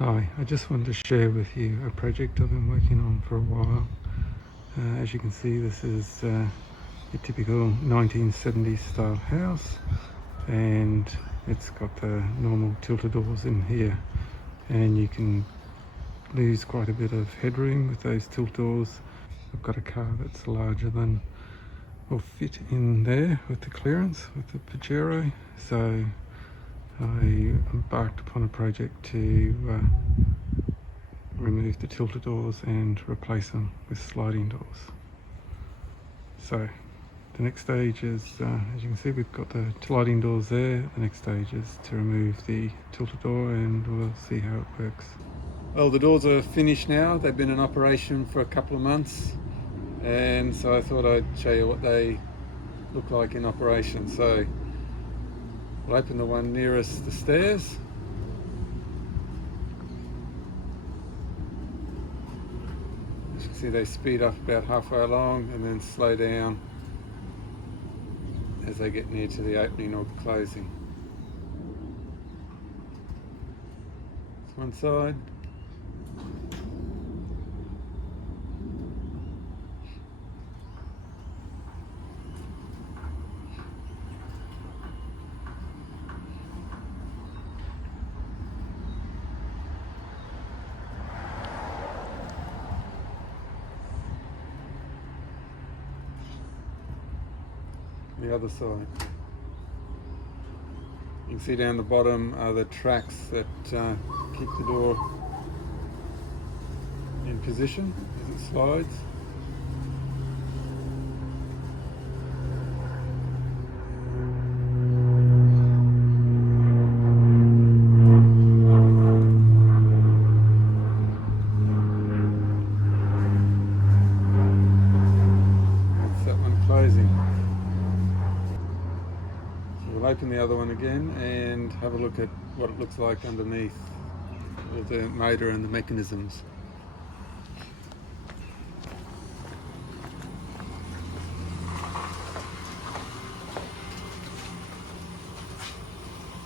Hi, I just wanted to share with you a project I've been working on for a while. As you can see, this is a typical 1970s style house, and it's got the normal tilted doors in here, and you can lose quite a bit of headroom with those tilt doors. I've got a car that's larger than will fit in there with the clearance with the Pajero, so I embarked upon a project to remove the tilted doors and replace them with sliding doors. So the next stage is, as you can see, we've got the sliding doors there. The next stage is to remove the tilted door, and we'll see how it works. Well, the doors are finished now. They've been in operation for a couple of months, and so I thought I'd show you what they look like in operation. So we'll open the one nearest the stairs. As you can see, they speed up about halfway along and then slow down as they get near to the opening or closing. That's one side. The other side. You can see down the bottom are the tracks that keep the door in position as it slides. That's that one closing. We'll open the other one again and have a look at what it looks like underneath all the motor and the mechanisms.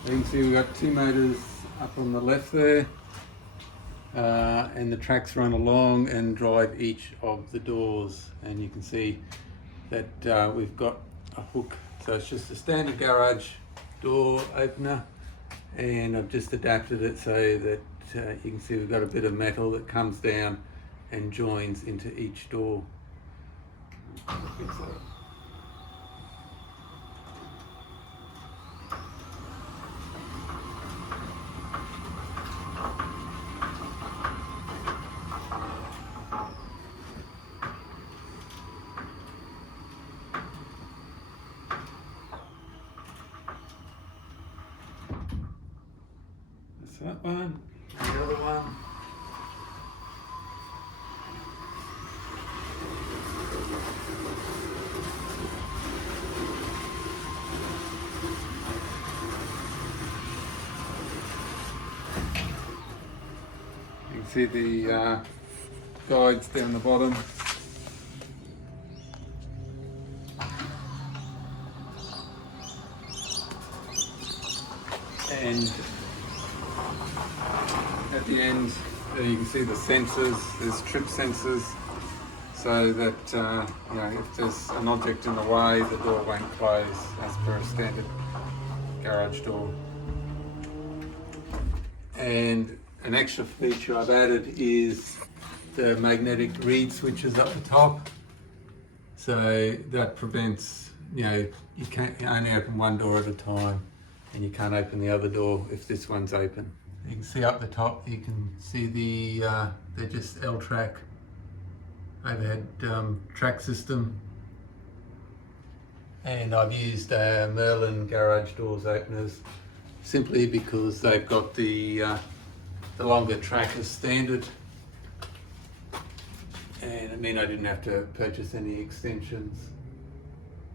You can see we've got two motors up on the left there, and the tracks run along and drive each of the doors, and you can see that we've got a hook. So it's just a standard garage door opener, and I've just adapted it so that you can see we've got a bit of metal that comes down and joins into each door. That's that one, and the other one. You can see the guides down the bottom. And at the end, you can see the sensors. There's trip sensors, so that if there's an object in the way, the door won't close as per a standard garage door. And an extra feature I've added is the magnetic reed switches up the top, so that prevents, you only open one door at a time, and you can't open the other door if this one's open. You can see up the top, you can see they're just L-track overhead track system, and I've used Merlin garage doors openers simply because they've got the longer track as standard, and it meant I didn't have to purchase any extensions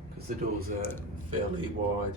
because the doors are fairly wide.